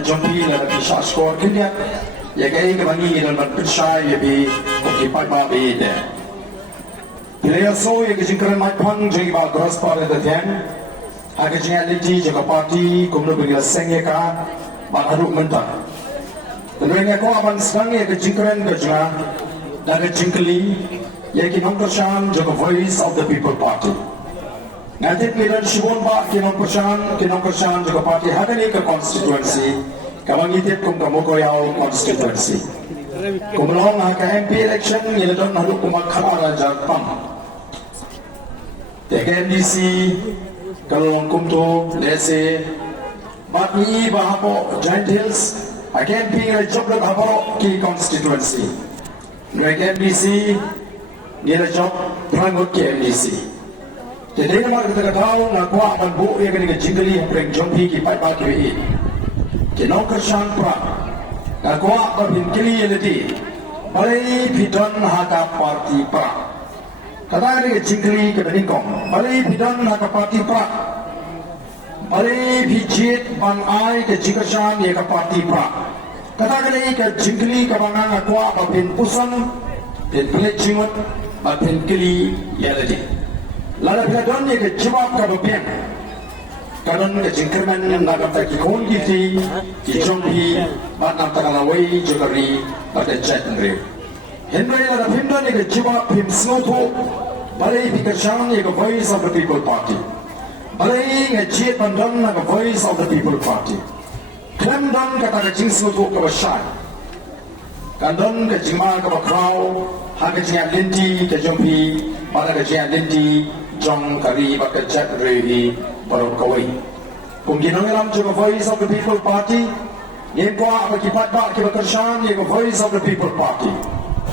jumpi la kisah skor kindia ya kai ke bangi dan berpisah ya bi okipai ba be de Player so ya kejingkaran mai pang jadi ba cross pada detian aga jingaliti jaga parti kumno bagi sengye ka ba haruk mentah Tentunya ko aban sedang ya kejingkaran kerja dan kejingkeli ya ki Nong Kyrshan jaga voice of the people party nanti pilihan Shibon ba ki Nong Kyrshan jaga parti hadani ke constituency kamangitip kum kamukoyaw constituency kumulong ka MP election niladon haruk kumakhala jarpam TKMDC kalau kumto lese bat ni bahapo Giant Hills akan pilih job le bahapo ki constituency TKMDC ni le job prangut KMDC jadi nama kita tahu nak kuat dan bu yang kena jingkeli prank jompi ki pai ba ki Nong Kyrshan Prah nak kuat berjingkeli leti Balei bidon haka parti Prah kata dia jingkeli ke beningkong Balei bidon haka parti Prah Balei Jied ban ai ke Kyrshan ye ke parti Prah kata dia ke jingkeli ke bangang kuat berpin pusan dan pelik jingut berpin keli ya lagi lalu bidon ye ke jawab ke berpin kanon ke jingkerman nak kata ki kon giti ki jompi bat nak takalawai jogari pada jatnre Henry la pimdan ye ke jawab pim snoto Balei Kyrshan ye ke voice of the people party Balei nge Jied bandon na ke voice of the people party klem don kata ke jing snoto ke bashan kandon ke jingma ke bakrau ha ke jingat linti ke jompi pada ke jingat linti jong kari bat ke jatnre hi baru kawai. Kumginong alam juga voice of the people party. Ngekwa akibat bak akibat Kyrshan ye voice of the people party.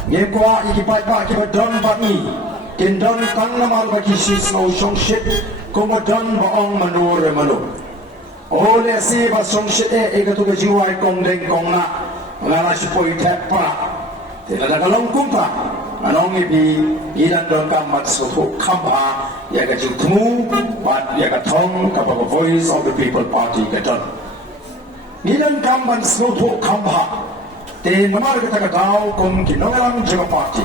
Ngekwa akibat bak akibat don bani. Kendon tang namal bagi sis no shongshit komodon baong manur manu. Oleh si ba shongshit egatu kejiwai kong deng kong na ngala supoi tap pra. Tidak ada kalong kumpa. Nong ibi idan don kamat suatu kampa ya kajing temu bat ya katong kapag voice of the people party katon idan kamban suatu kampa te namar kita katau kum kinongalang jaga party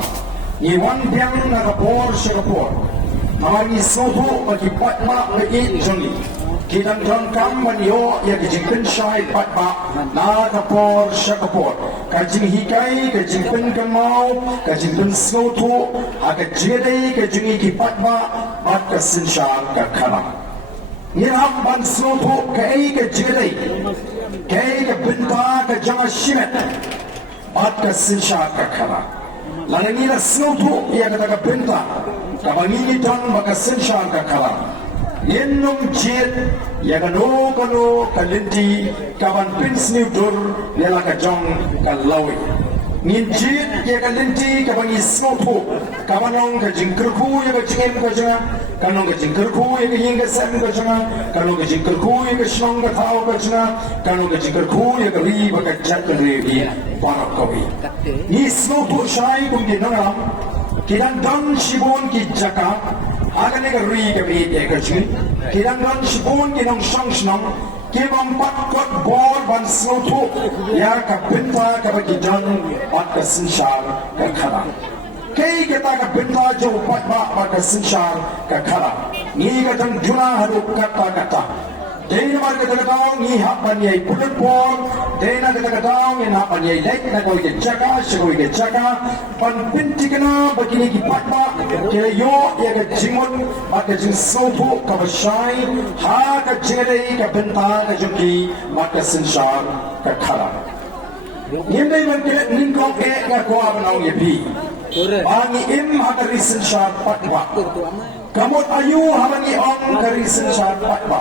ni wan biang na kapor shirapor mawani suatu bagi pat mak lagi joni kidan don kamban yo ya kajing penshai pat mak na kapor shirapor kajing hikai kajing pen kamau kajing pen suatu aga jede kajing ikipat mak bat kesensyar kekala nirham ban suatu kai ke jede kai ke benta ke jama shimet bat kesensyar kekala lalu nira suatu ia kata ke benta kabangini don baka sensyar kekala Nong Jied ya kano kalinti kaban pins ni dur nela ka jong kalawi Nin Jied ya kalinti kaban isnopo kabanong ka jingkerku ya ka jingem ka janga kanong ka jingkerku ya ka hinga sam ka janga kanong ka jingkerku ya ka shnong ka thao ka janga kanong ka jingkerku ya ka ri ba ka jat ka ri para kawi isnopo shai kum di nang kiran dan shibon ki jaka agan ega ri ke be ke kaching kirang ran shibon ki nong shang shnong ke bang pat kot bor ban snoto ya ka pinta ka ba ki jan pat ka sinshar ka khara kei ke ta ka pinta jo pat ba ka sinshar ka khara ni ka tang juna haru kata Dena mar ka tagataw ni hapan yay pulut por dena ka tagataw ni hapan yay lek na ko ke chaka shiko ke chaka pan pinti kana bagini ki patma ke yo ya ke jimon ba ka jing sopo ka bashai ha ka jere ka benta ka joki ba ka sinshar ka khara yendai man ke nin ko ke ka ko abnaw ye bi bangi im ha ka sinshar patwa kamot ayu hamani on ka sinshar patwa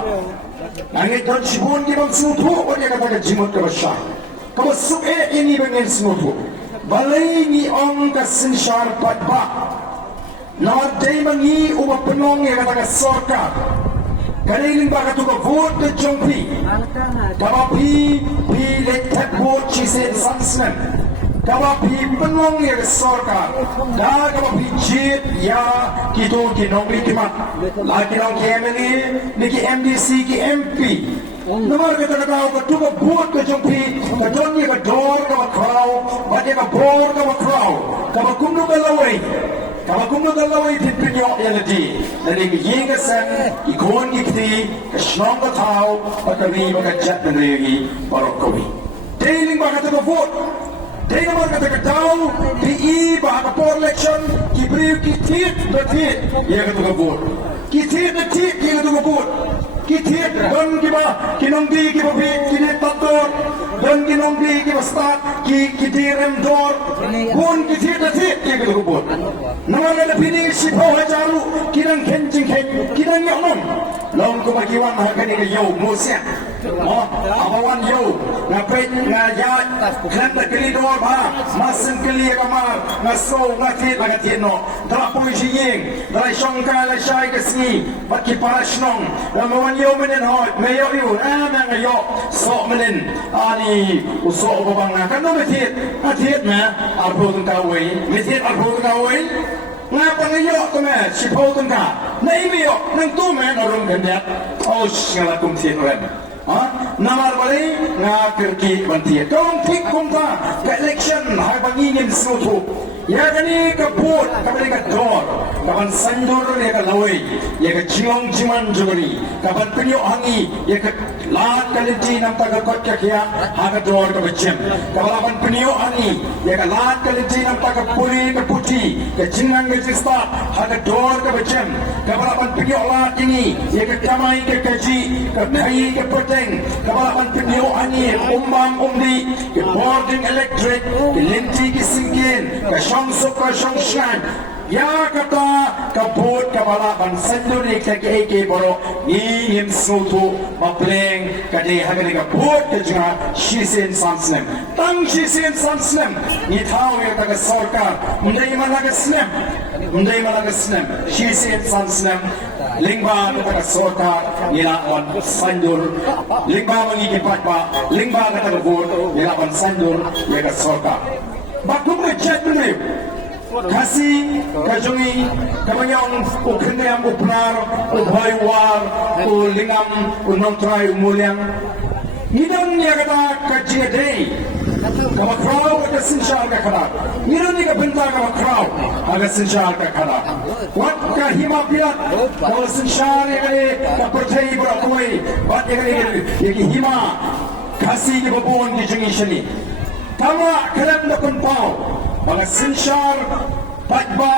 Nangit don shibun di bang sinutu o dia kata jimut ke basah. Kamu suke ini dengan sinutu. Balei ni ong ka sinshar patba. Nawat day mangi uba penong ya kata sorka. Kaniling baka tu ka vote ke jompi. Kama pi letak vote chisen sansman. Kama pi penong ya sorka. Da kama pi Jied ya kita ki Nong kimat. Lagi orang KMNA, niki MDC ki MP. Namar kata tuga buat ke jumpi, ke joni ke door ke crowd, baca ke bor ke crowd, ke kumdu ke lawai. Kalau kumdu ke lawai pinyo yang lagi, dari ke Jing ke sen, ikon ikti, ke Nong ke tau, bakari bakacat menregi barokowi. Tailing bakata ke vote. Dia nampak kata tahu PE bahkan for election kibri kitit betit dia kata kebut kitit betit dia kata kebut kitit dan kiba kinongdi kiba bit kini tator dan kinongdi kiba start kitirem dor pun kitit betit dia kata kebut nama ada pilih siapa hajaru kinang kencing kinang yang long kumakiwan mahakani ke yo musia abawan yo ngapet ngajat kena keli dor ba masen keli kamar ngaso ngatit ngatit no dak pun Jing dai songka la shai ke sni baki parashnong lamawan yo menen hot meyo yu amang yo so menen ani uso babang na kan no metit atit na arbo tun kawai metit arbo tun kawai ngapa ngayo to me sipo tun ka nei me yo nang tu me no rum gandat oh ngala kum tin ren Namar Balei nga kerki bantia. Kau tik kumpa ke election hai bangingin suatu. Ya kani ke put kapani ke dor, kapan sanjur ya ke lawai, ya ke jiong jiman juri, kapan penyo hangi, ya ke lat kaliti nampak ke kot kia, ha ke dor ke becem. Kapan penyo hangi, ya ke lat kaliti nampak ke puri ke putih, ke jinang ke start, ha ke dor ke becem. Kapan penyo lat ini, ya ke kamai ke kaji, ke kai ke peteng. Kapan penyo hangi, umbang umdi, ke boarding electric, ke lenti ke singkin, ke Sngsuk ke Sngshan, ya kata kabut kabalaban sendiri kaki eke boro ni him sutu mapleng kade hagani kabut kejunga shisen sansnem tang shisen sansnem ni tahu ya kata sarkar mendai mana ke snem shisen sansnem lingba kata sarkar ni lawan sandur lingba mengi patba lingba kata kabut ni lawan sandur ya kata sarkar bakum Jied benar kasih kajungi kamanyong ukhendam uprar ubhaiwar ulingam unongtrai umulyang nidang niya kata kajiyadei kamakraw kata sinsyal ka kara nidang niya kabenta kamakraw aga sinsyal ka kara wat ka himapiyat kama sinsyal ya kani kapertay berakway wat ya kani hima kasih ni babon di jungi shani kama kerap nakon pau mga sinsyar pagba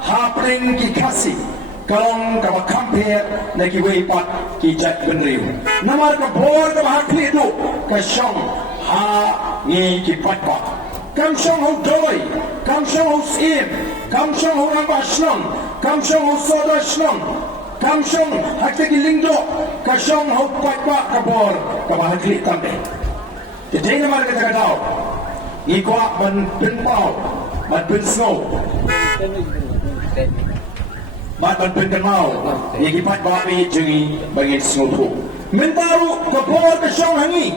hapring kikasi kalong kama kampir na kiwaypat ki Jied benriw namar ka bor ka mahakli do ka siyang ha ni kipatpa kam siyang ho doy kam siyang ho sim kam siyang ho rambasnong kam siyang ho sodasnong kam siyang hakli lingdo ka siyang ho patpa ka bor ka mahakli tambe jadi namar ka tagadao Ikwa ban pinpau, ban pinsnow, ban pinkemau, ikipat bawi jungi bangin snow. Mentaru kapor ke syong hangi,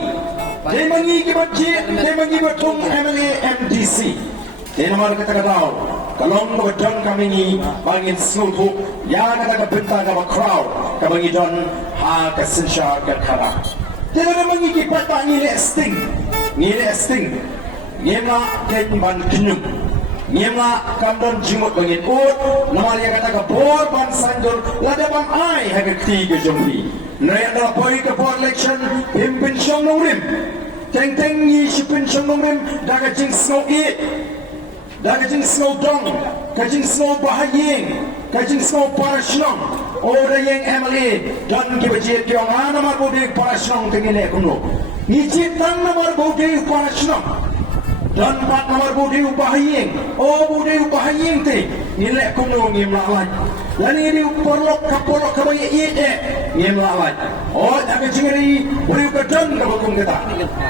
dia mangi kibat Jied, dia mangi batung MLA MDC. Dia nama kata tahu, kalau beton kami ni bangin snow, ya kata benta kaba crowd, kabangi don ha kesensyar kerkara. Dia mangi kipat bangi nesting. Niema kaiban kinyum niema kambon jimut bangin ut nama dia kata ke bor ban sanjur lada ban ai haga tiga jombi naya da poi ke for election pimpin syong nongrim teng ni sipin syong nongrim daga jing snow it daga jing snow dong kajing snow bahaying kajing snow parashnong ora yang MLA dan kibajir kiong ana mar bodi parashnong tengine kuno ni citang namar bodi parashnong dan empat nomor budi upahiying te nilai kuno ngim lawan dan ini porlok kabaya iye ngim lawan aga jingeri buri kadan kabakum kita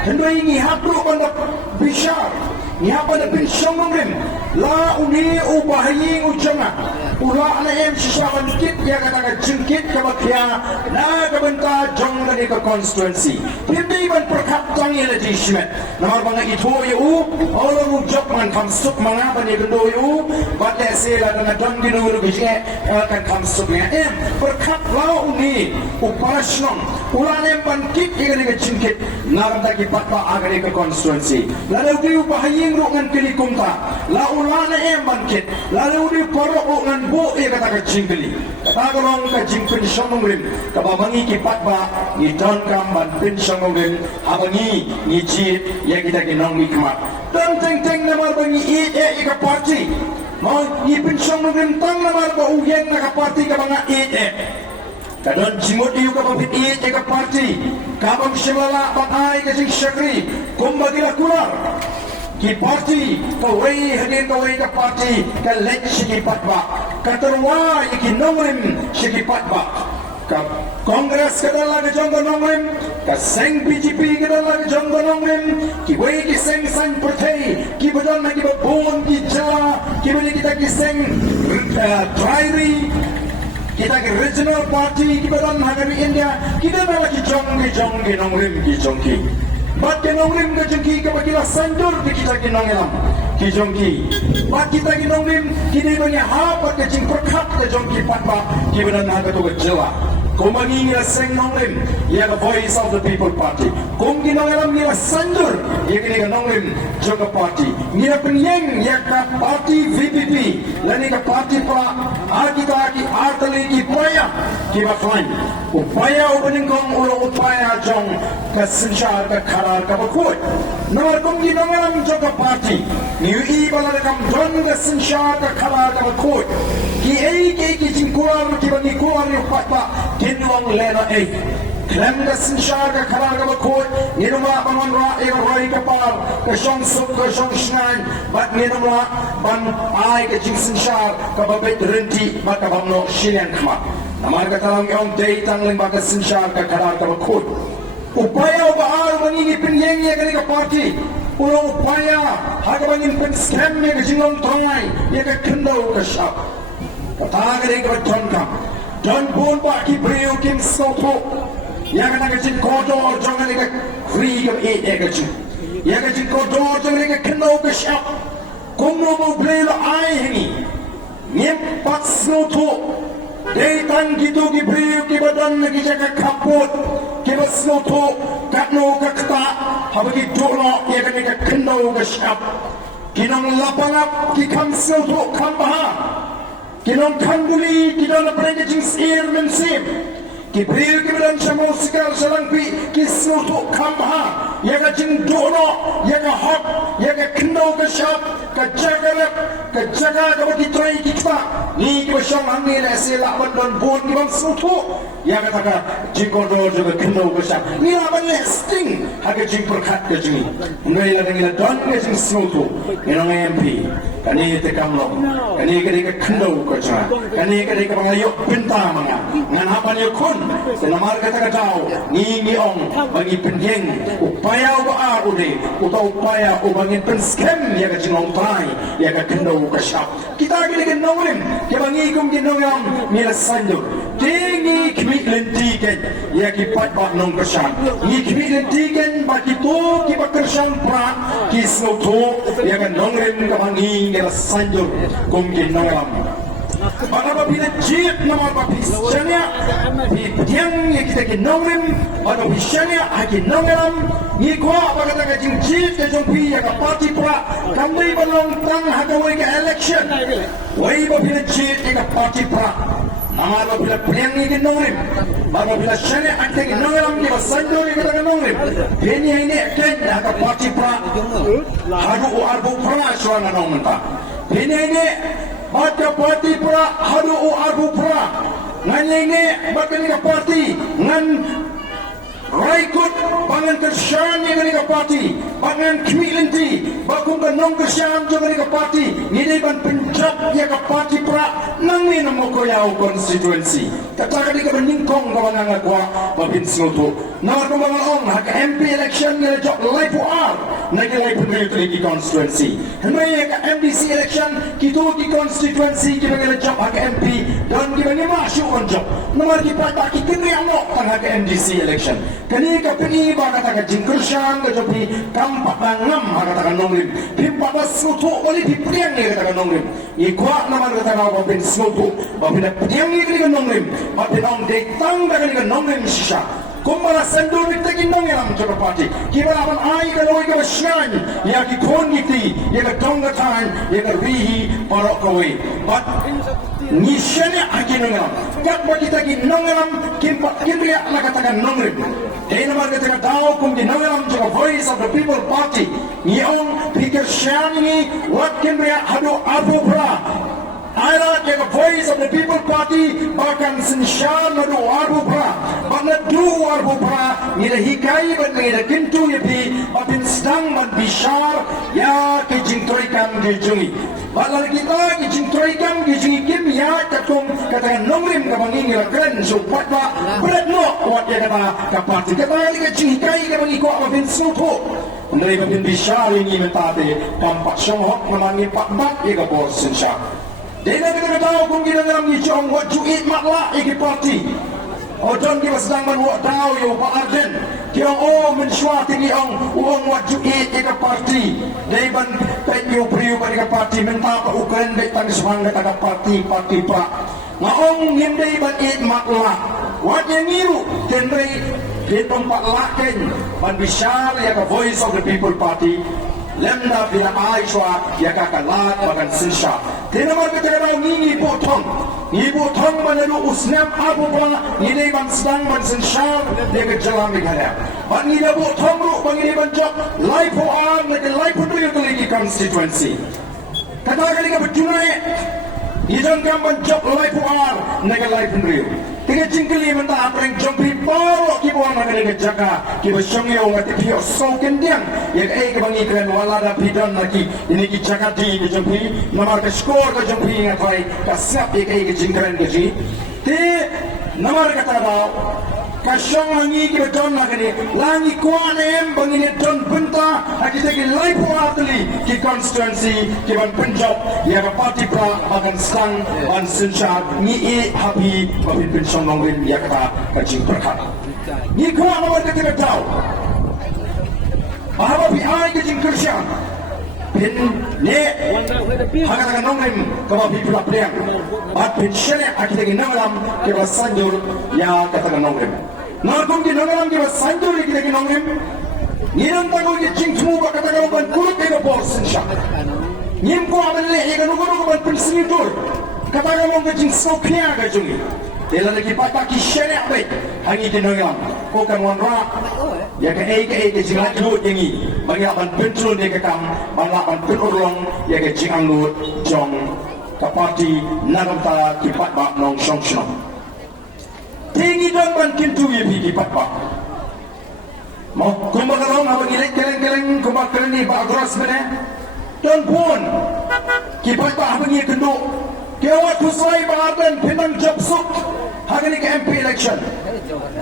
hendo ini hapru bandap bishar ni apa da bin syongomrim la uni upahiying ujanga Ulah na sisyaman kit ya kata jengkit ke bakia na kebenta jong dari ke constituency. Hindi man perkat tang election. Namar bang itu yu orang ujok man kamsuk mana bani bendo yu bate sela dengan dong dinu rugisnya kan kamsuknya perkat lau ni upasnon ulah na kit ya dari jengkit na bagi patwa agari ke constituency. Lalu di upahing ruangan Kylli kumta la ulah na bangkit lalu di porok ruangan bu ia kata Kylli kata golong ke Jing pin songongrim kababangi kipat ba ni don kamban pin songongrim abangi ni Jied yang kita Nong ikmat dan teng namar bangi ika parti mau ni pin songongrim tang namar ba uyen ka parti kabanga kadon jimut iu ka babit ika parti kabang shimala batai ka Jing syakri kumbagila kular ki parti kawai hadin kawai ka parti ka lek sikipat ba katerwa iki nongrim sikipat ba ka kongres ka dala ka jong nongrim ka seng VPP ka dala ka jong nongrim ki wai ki seng san pertai ki badon na ki babon ki jala ki bani kita ki seng primary kita ke regional party ki badon hagami India kita dala ki jong nongrim ki jongki Bat kinongrim ke jengki ke bagilah sandur di kita kinongilam ki jongki. Bat kita kinongrim kini banyak hapat ke jing perkat ke jongki patba ki benar naga tu kecewa. Kumangi ni seng nongrim ia the voice of the people party. Kum kinongilam ni sandur ia kini kinongrim jongka party. Ni penyeng ia ka party VPP lani ka party Prah kita ki Arden ki upaya ki baklain. Upaya ubeningkong ulo upaya jong kesensyar ke karar ke berkut. Nomor kumgi nongalam jongka party. Ni ui baladakam don kesensyar ke karar ke berkut. Ki jingkular ki bani kular ni patba kinwang lena Klem kesensyar ke karar ke berkut. Ni rumah bangun ra'i roi kapal ke syong suk ke syong shngan. Bat ni rumah ban ai ke jing sensyar ke babit renti maka bamno shilian kama. Namar katalang yung datang limbaga sensyar ke karar ke berkut. Upaya baal mengingi penyengnya ke ka parti. Ulang upaya haga bangin pen scamnya ke jingong tongai ya ke kendau ke syap. Kata ke ka tonkam. Don pun pak ki brio kim soto. Ya kata ke jing kodor jangan ke free ke ke jing. Ya ke jing kodor jangan ke kendau ke syap. Kumno mo blela ai hengi. Ngep pak soto. Datang gitu ki brio ki badan lagi jaga kaput. Kita seluruh katno kakta habagi dolo ia kami ke kendau ke syap kinong lapangap ki kam seluruh kam baha kinong kanduli kita nak pergi jing sir mensim ki brio ki badan syamo sikal salangpi ki seluruh kam baha ia ke jing dolo ia ke hak ia ke kendau ke syap ke jaga bagi trai kita ni ki basyong hangi na sila bandon bon ki bang seluruh ia kata jingkodo juga kendau ke syap ni lah listing haga jing perkat ke jing ngai la dengan don ke jing seluruh inong MP kani te kamlo kani ke kendau ke syap kani ke bangayok pinta manga ngan hapan yakun namar kata tau ni ong bagi penjeng upaya ba ude utau upaya ubangin pen scam ya ke jingong trai ya ke kendau ke syap kita gini ke nonglim ke bangi kum ke nongyam ni la sandur tinggi kemik lentikan ya ki pat bak nong Kyrshan ni kemik lentikan bak itu ki bak Kyrshan Prah ki snoto ya ke nonglim ke bangi ni la sandur kum ke nongyam pada bila Jied nama bapisnya yang kita ke nonglim pada bapisnya aki nonglam ni kuah pada kata Jing Jied ke jompi ya ke parti Prah kami belum tang hagawai ke election wai bila Jied ke parti Prah nama bila yang ni ke nonglim pada bila syanya aki ke nonglam ni basandu ni kita ke nonglim ini kan ke parti Prah haru arbu Prah suara nong mentah ini maka parti Prah haru arbu Prah ngan ini maka ni parti ngan Raikut bangan Kyrshan yang ni ke parti, bangan Kylli, bakung ke Nong Kyrshan yang ni ke parti, ni ban Punjab yang ke parti Prah, nang ni namo koyau constituency. Katakan ni ke beningkong kawangan agwa babin snoto. Nomor kembang hak MP election ni jok live ar, nagi live peneliti constituency. Henry ke MDC election kita di constituency kita bagi jok hak MP dan kita ni masuk on job. Nomor kita tak kita ni amok tengah ke MDC election. Kini kapini ba kata Jing Kyrshan ke jopi kampak ngam kata Nong lim. Pimpa ba snoto boleh dipriang ni kata Nong lim. Ni kuat nama kata babin snoto, babin priang ni kata Nong lim. Babin Nong detang kata Nong lim sisa. Kumbara sendul bitakin Nong yang coba parti. Kita lawan ai kalau kita bersyai, Iaki kon giti, ya ke dongatan, ya ke rihi parok kawe. But nisanya akin Nong yang. Yak bagi taki Nong yang kimria nak katakan Nong lim. Ini nama kita tahu kum di Nong yang coba voice of the people party. Ni on Kyrshan ni wat kimria hadu Abu Prah. Ira ke voice of the people party bahkan senshan nadu Abu Prah. Bana du Abu Prah ni dah hikai ban ni dah kintu yepi babin sedang ban bishar ya ke jingtorikan ke jungi. Balar kita ke jingtorikan ke jungi kim ya katung katakan nongrim ke bangi ngira keren so buat ba berat no buat dia kata ke parti kata ni ke jingkai ke bangi ko babin supo. Ndai babin bishar ini mentate kampak syonghok memangi pak bat ye ke bos senshan. Dina kita tahu kung ginanam ni Jied wat Jied makla iki parti. O don kita sedang menwak tahu yo Pak Arden. Kita mensyuat tinggi uang wat Jied iki parti. Dai ban pet yo priu pada parti minta pak ukuran dai tang semangat ada parti Prah. Ngaong ngimdai ban Jied makla. Wat yang ngiru tenrei kita pak laken ban bishar ya ka voice of the people party. Lemda bila Aisha ya kakalat bagan sensha. Tinamar kita tahu ni botong menalu Sngap Abu Prah ni bang sedang ban sensha dia ke jalan negara. Ban ni dah botong ru bang ni ban job life on life tu yang lagi constituency. Katakan ni berjuna ni. Ijan kan ban job life on nega life real. Tiga Kylli mentah apreng jompi baru kibuan negara jaga kibu syongyo ngati pio so kendiang ya ke bangi keren wala da bidan lagi ini ki jaga di jompi nomor ke skor ke jompi ngatai ka siap ya ke jingkren ke ji ti nomor kata daw ka syong ngi ki don lagi langi kuanem bangi don benta aki tegi life atli ki constituency ki ban Punjab ya ka parti Prah bagan sang ban sensha ni happy babin pension Nong lim ya kata Jing Prah. Ni kuat nomor kita tahu. Bahawa ai ke Jing Kyrshan. Pin ne haka Nong lim kalau Prah priang. Bat pin shele aki Nong lam ke basanjur ya kata Nong lim. Nakum di Nong lam ke basanjur ki Nong lim. Ni nang tahu ke Jing semua kata ban kulit ke bos insya. Nim ko amal le ya nugo ban pensiun tur. Kata Nong ke Jing sopia ke jungi. Dia lagi patah kisah baik. Hangi jenong yang kau kan wanra. Ya ke jingat lut yengi. Bagi apan pentul dia kekam. Bagi apan penurung ya ke jingang lut jong kapati nagamta kipat bak Nong syong syong. Tinggi dong ban kintu ye pi kipat bak. Mau kumbak kalong apa gilek keleng kumbak keleng ni bak gros bene. Don pun kipat bak apa ni kenduk. Kewat kusai bak Arden pinang jabsuk. Hari ke MP election.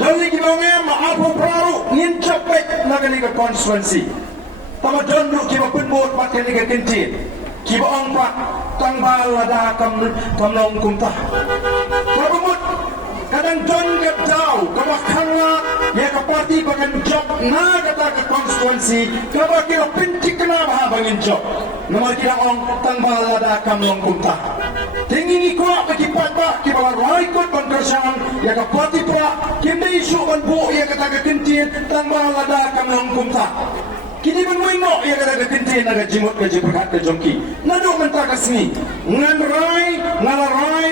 Jadi kita mengamak Abu Prah ingin capai negara ke constituency. Tama dulu kita penbut pakai negara kentir. Kita angkat tanggal ada kamlong kumtah. Kalau penbut kadang John ke jauh, kamakanga ya ke parti bagan job na kata ke constituency. Kalau kita penting kenapa bangin job. Nomor kita tanggal ada kamlong kumtah. Tinggi ni kuat bagi patah kita bawa ikut ban Kyrshan ya ke parti Prah kita isu ban bu ya kata ke kentir tambah lada kamang kumta kini ban wingo ya kata ke kentir naga jimut ke jeberkat ke jongki nado mentah ke sini ngarai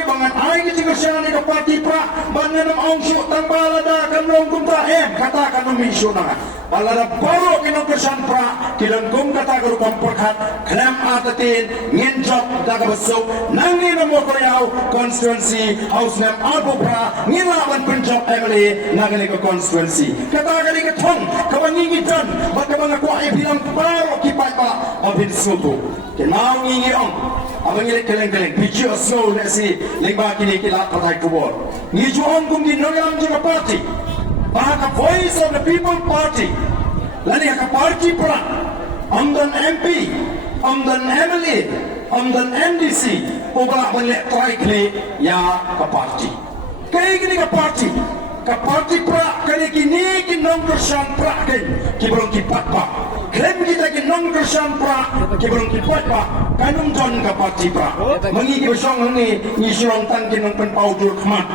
bangan ai ke Kyrshan ya ke parti Prah ban nganam ongsu tambah lada kamang kumta kata kan isu naga Balada baru kinong Kyrshan Prah kilang kum kata guru komporkat klam atatin ngin job daga besok nangi mo koyaw constituency house nam abu Prah ngin lawan penjob emily nagani ko constituency kata gali ka thong kabangi don baka mga ko ay bilang baru kipat pa mabin sutu kenang ngi ong abang ile keleng picture snow na si lingba kini kilat patay kubor ngi juong kum din nolam juga party Bahaka Voice of the People Party, lani haka party Prah, amdan MP, amdan MLA, amdan MDC, ubah balik terakhir ya ke party. Kaya gini ke party Prah, kaya kini Nong Kyrshan Prah kibarong kipat pa. Klaim kita Nong Kyrshan Prah kibarong kipat pa. Kanong John ke party Prah, mengiki bersong ni isyong tan kinong penpau jur kemat.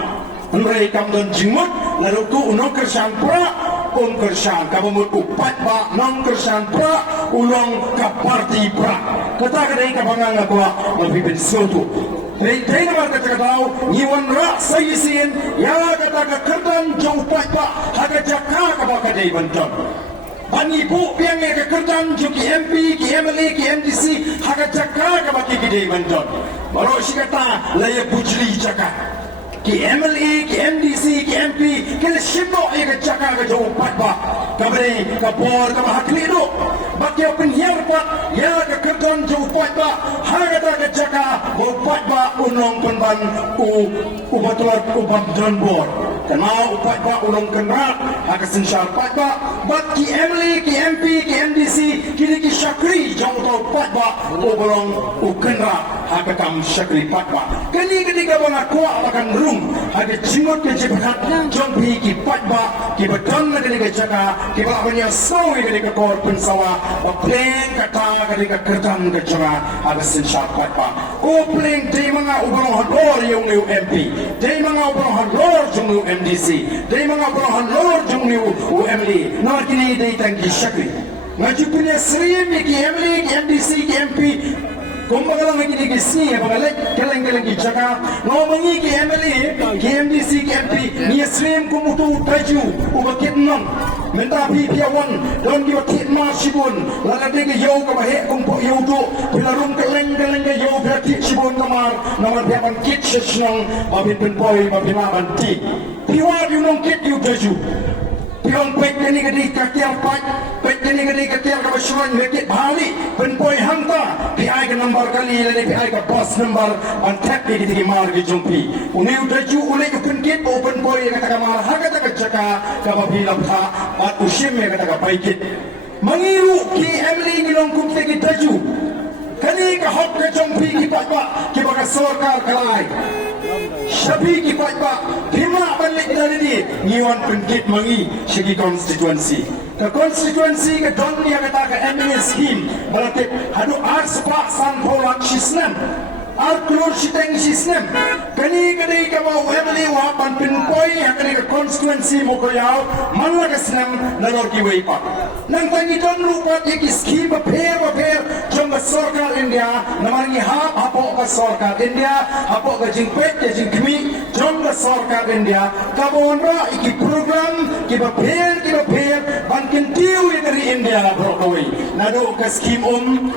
Mereka dan jingmut lalu tu Nong Kyrshan Prah Kyrshan kabumut upat ba Nong Kyrshan Prah ulong ka party Prah kata kadai ka bangang ko mabibin soto dai naman kata daw iwan ra sayisin ya kata ka kerdan jo upat ba haga jakka ka ba kadai banton Bani bu piang ke kerdan jo ki MP ki MLA ki MDC haga jakka ka ba ki kadai banton baru si kata layak bujli jakka ki MLA, ki MDC, ki MP, kila shimo ay kacaka ka jo upat ba kabre kapor ka mahakli do bakya penhiar pa ya ka kerdan jo upat ba haga ta kacaka upat ba unong penban ubatwar ubam donbor kana upat ba unong kenrat haga sensyar upat ba bak ki MLA, ki MP, ki MDC kini ki syakri jo upat ba ubolong ukenrat haga kam syakri upat ba kani ka bang akwa akan ada jinggot ke jebat jom pi ki patba ki badang na kini ke jaka ki ba banya sawi kini ke kor pensawa o pleng kata kini ke kertan ke jaka ada sensat patba o pleng dei mga ubrong hador yung new MP dei mga ubrong hador yung new MDC dei mga ubrong hador yung new UMLA na kini dei tangki syakri ngaju punya sri ki MLA ki MDC ki MP Kumbaga lang naging igisni, pagalik, kalang ki jaka, ngawangi ki MLA, ki MDC, ki MP, niya srim kumutu taju, ubakit nong, menta pipiawan, don ki bakit masibun, lalade ki yaw kabahe kumpo yaw do, pilarong kalang ki yaw berarti sibun kamar, naman piapan kit sesnong, mabin penpoy, mabinaban ti, piwad yung nong kit yung taju, piwang pek kani kadi kakiang pat, pek kani kadi kakiang kabasuan mekit bahali, penpoy hangta, PI ka number kali lani PI ka bus number, ang tap ki kiti mar ki jumpi. Uniu daju ulay ka penkit o penpoy ka taga mar haga taga jaka ka mabilam ta at usim ka taga paikit. Mangiru ki Emily ngilong kumte ki daju. Kani ka hok ka jumpi ki patba ki baka sorkar kalay. Syabi ki patba hima balik dari ngiwan penkit mangi segi constituency. Ke constituency ke don niya kata ke MLA scheme berarti hadu ars pak san polak sisnem Arklur siteng sisnem kani kadai ka mau MLA wapan pinpoy hakani ke constituency mo ko yaw mangla ka snem nalor ki way pa nang tangi don rupat ki scheme bapher jom sarkar India namangi hapo ka sarkar India hapo ka jingpet ke jingkmi jom sarkar India ka bonra iki program ki bapher bankin tiu dari India brokoi nado ka scheme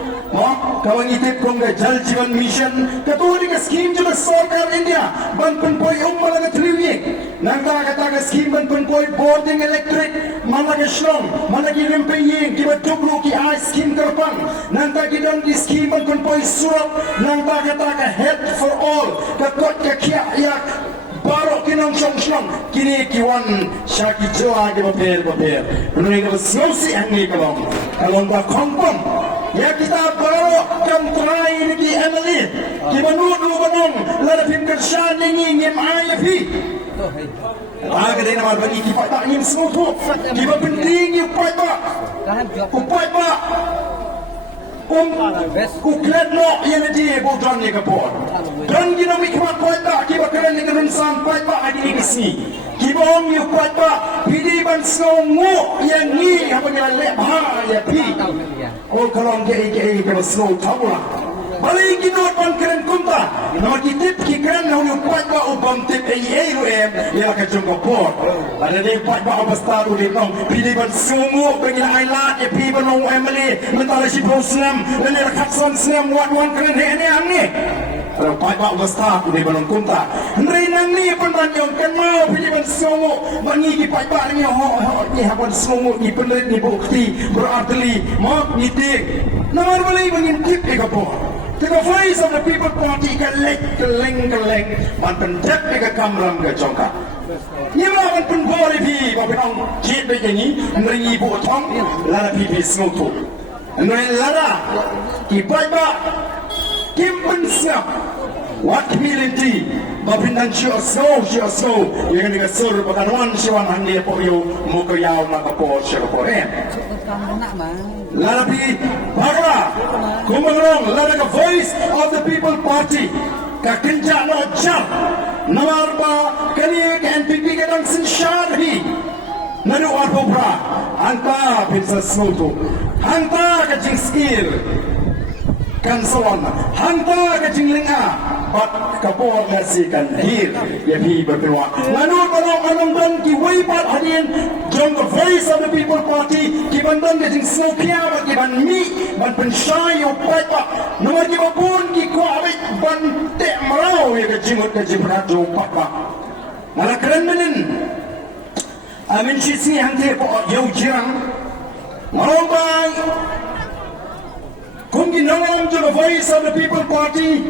kawan itip kong ka Jal Jeevan Mission katuli ka scheme juga sarkar India ban penpoy malaga triwiyek nangka kata ka scheme ban penpoy boarding electric malaga shlong malagi rempeying kiba tublu ki ay scheme terpang nangka kidon ki scheme ban penpoy surat nangka kata ka head for all kakot ka kiyak baru kinong syong kini kiwan syaki jawa ke bapir menurut kita senosi angin kalau tak kompon ya kita baru kan try ni MLA kita nudu banong lalapim Kyrshan ni ngim ayafi agak dia nama bagi kita tak ngim semua kita penting upat ba uklet no yang dia bodang ni kapor dan kita mikmat kuat kita keren ni kerunsan kuat ba adi ni kesini kita om ni kuat ba pidi ban snongu yang ni apa yang leh ha ya pi kalau dia ke snow tahu lah Balei kinot pan keren kumta. Nama kitip kikran na upat ba ubam tip ei ruem ya ka jong kopor. Ada dei pat ba abasta uli nong pilih ban sumu bagi ailat ya pi ban nong emily mentala si proslam dan ya katson slam wan keren he ni. Pat ba abasta uli ban nong kumta. Ndrei nang ni pan ban yong kan mau pilih ban sumu bangi ki pat ba ni ni haban sumu ni penlet ni bukti berarti mak ni dik. Nama balei bangin tip e kopor. The voice of the people party keleng man penjat ke kamram ke jongka. Ni man pun boleh pi bapa nong Jied begini ngeri ibu tong lara pi snotu. Ngeri lara kipai ba kim pun Sngap wat milenti bapa nan sio so yang ni kesur bukan wan siwan handi po yo muka yau nak po sio po Larapi Bhagwa Kumarong Lara the voice of the people party Kakinja no jump Namarba Kani NPP kadang sinsyarhi Nanu arpo Prah Hanta pinsa snoto Hanta ka Jing skill Kansawan Hanta ka Jing linga Pat kapor nasikan hir Ya pi berkeluar Nanu anong dan ki waipat hadin Jom the voice of the people party Kibandan ka Jing snopia Kiban mi Ban penshay upat pa Nomor kibapun ki kuawit Ban te marau Ya ka Jingot ka Jibrato upat pa Nalakran manin Amin sisi hante po Yaw jirang Marau bang Kung ginawang to the voice of the people party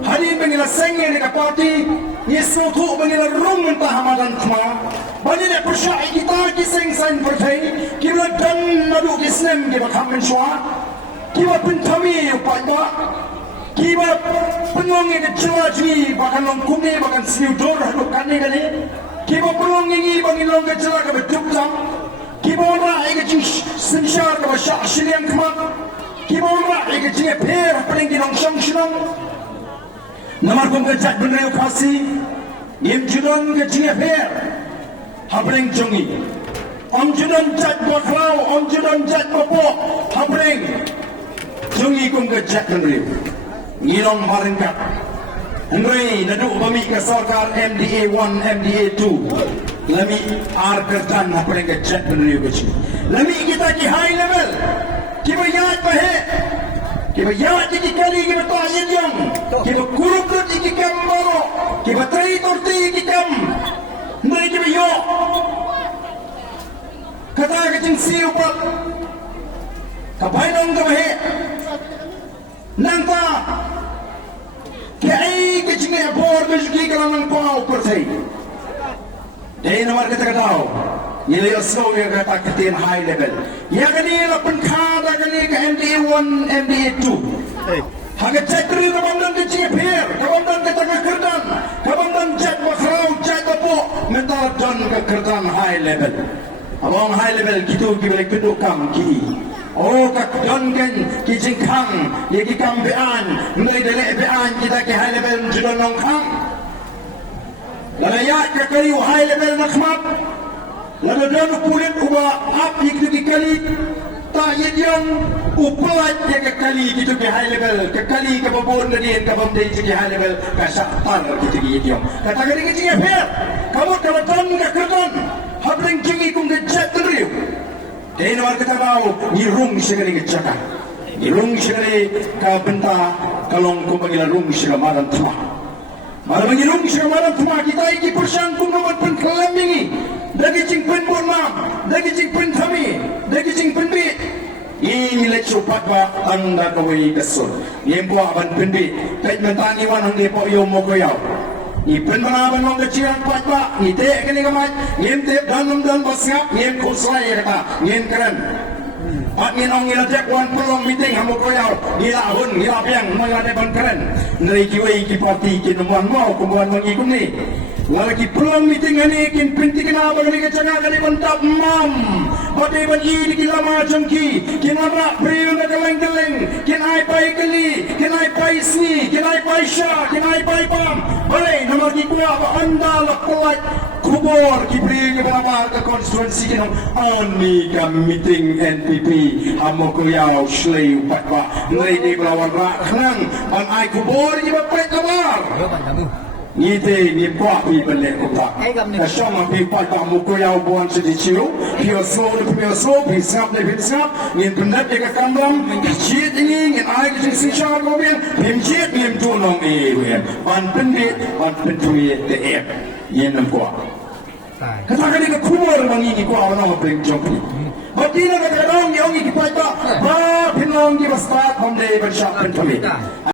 Hadin bangila sengye ni ka party Yesutu bangila rum mentah hamadan kuma Bangila persyai kita kiseng sain pertai Kila dan nadu kisnem kiba kamen syua Kiba pentami upat ba Kiba penongi ke celajwi Bahkan long kumi bahkan sniudor haduk kani kani Kiba penongi bangilong ke celah ke beduk jam Kiba orang ke jing sensyar ke basyak syilian kemak Kiba orang ke jing per paling dinong syong syong Namar kong kejat bener kasi Nim judon ke jing per Habring jongi Om judon jat baklau Om judon jat popo Habring Jongi kong kejat bener Ngilong maringkat Henry nadu bami ke sarkar MDA 1 MDA 2 Lami ar kertan habring kejat bener kecil Lami kita ki high level Kiba yat bahe Kiba yat iki kali kiba tayin yang Kiba kurukut iki kambaro Kiba traitor ti iki kam Nari kiba yo Kata kacing siu pak Kapay nong kabahe Nangta Kiai kacing ni apor Kajiki kalangan pau persay Dari nomor kata-katau Nilai asal yang kata ketin high level. Ya kani lapan kada kani ke MDA 1, MDA 2. Haga cakri kabandan ke CPR, kabandan ke tengah kerdan, kabandan jat bakhrau, jat bapo, mental dan ke kerdan high level. Abang high level gitu kibalik keduk kam ki. Oh kakdan kan ki jingkang, ya ki kambean, mulai dari bean kita ke high level judan nong kang. Layak ke kayu high level nakmat. Lalu dan kulit ubah api gitu kali tak yang upat ya kali gitu ke high level kali ke babon dari ke bamdai ke high level ke saktar gitu gitu katakan ini je fair kamu kalau tan ke kerton habling jingi kung ke jet riu dai war kata tahu ni rung segala ke cakap ni rung segala ke benta kalong kung panggil rung segala malam tua malam ini rung segala malam tua kita iki persyang kung nomor pun kelambingi Dagi jing pen bonam, dagi jing pen thami, dagi jing pen bit. Ini lecur patwa anda kawai kesur. Yempo aban pen bit. Kait mentani wan hang depo yo mo koyau. Ni pen banaban mong kecilan patwa. Ni te kini kamat. Yem te dan Sngap. Yem kusai kata. Yem keren. Pat ni nong ilajak wan pelong meeting hamo koyau. Nila hun, nila piang, mengalade ban keren. Neri kiwai ki parti kinuan mau kumbuan mengikum ni. Lagi pelong meeting ini kin pinti kena bagi kecangah kali mentap mam. Pada ban ini kita macam ki, kita nak beri nak keleng, kita ai pai keli, kita ai pai sni, kita ai pai syah, kita ai pai pam. Balei nama kita anda lah pelat kubur kibri ke bawah ke konstituensi kita ani ke meeting NPP hamo ko yau slay upat ba ngai di bawah rak khang bang ai kubur ni bapak kabar ngite ni kuat pi balik utak sama pi pat ba mo ko yau bon sedichiu pio so pi sngap le pi sngap ngin pendat ke kambam Jied ini ngin ai ke sing syar ko bin pim Jied ngin tu Nong ban pendit ban pentui de yen nam kuat katakan ini kubur bangi ni kuat orang bring jompi Batina kata orang yang ini kita ba pinong di basta konde bersyak pentui